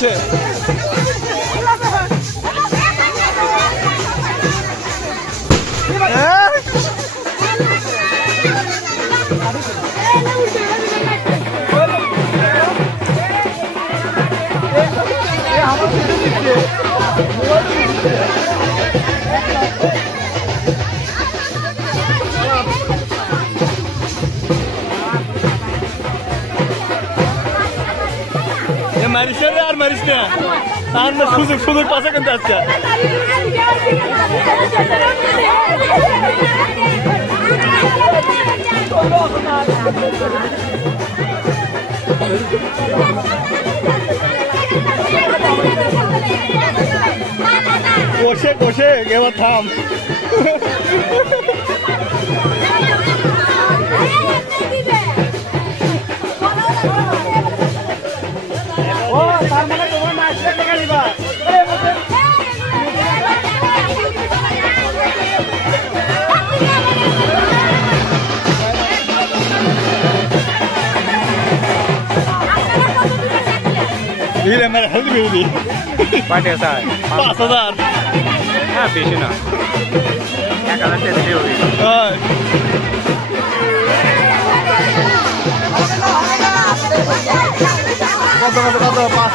দিচ্ছে। মারিস না আর মারিস না, আর না সুযোগ সুযোগ পাশে কিন্তু আজকে কষে কষে এবার থাম। ও তার মানে তোমার মাছটা টাকা দিবা। দিলে আমার হেলদি বেবি পাঠিয়ে স্যার 5000। হ্যাঁ বেশি না 1000 টাকা দিলেই হবে। কত কত কত 5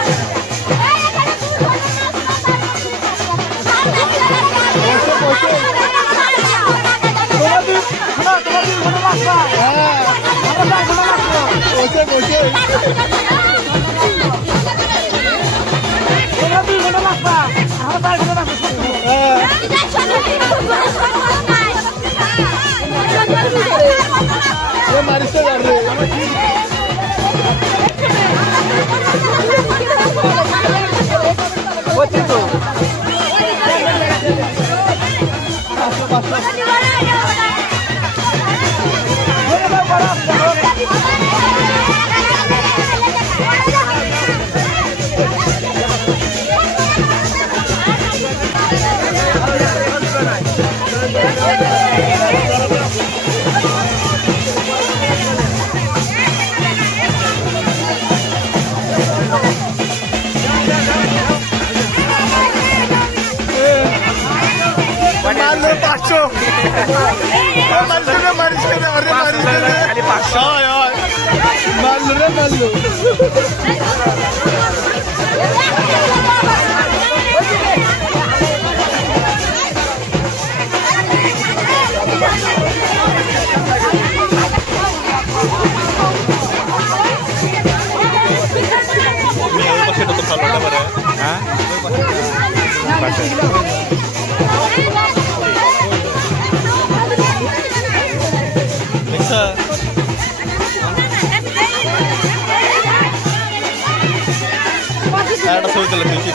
মারিস সেটা তো ভালো হতে পারে। হ্যাঁ একটা ছবি তুলে দিচ্ছি।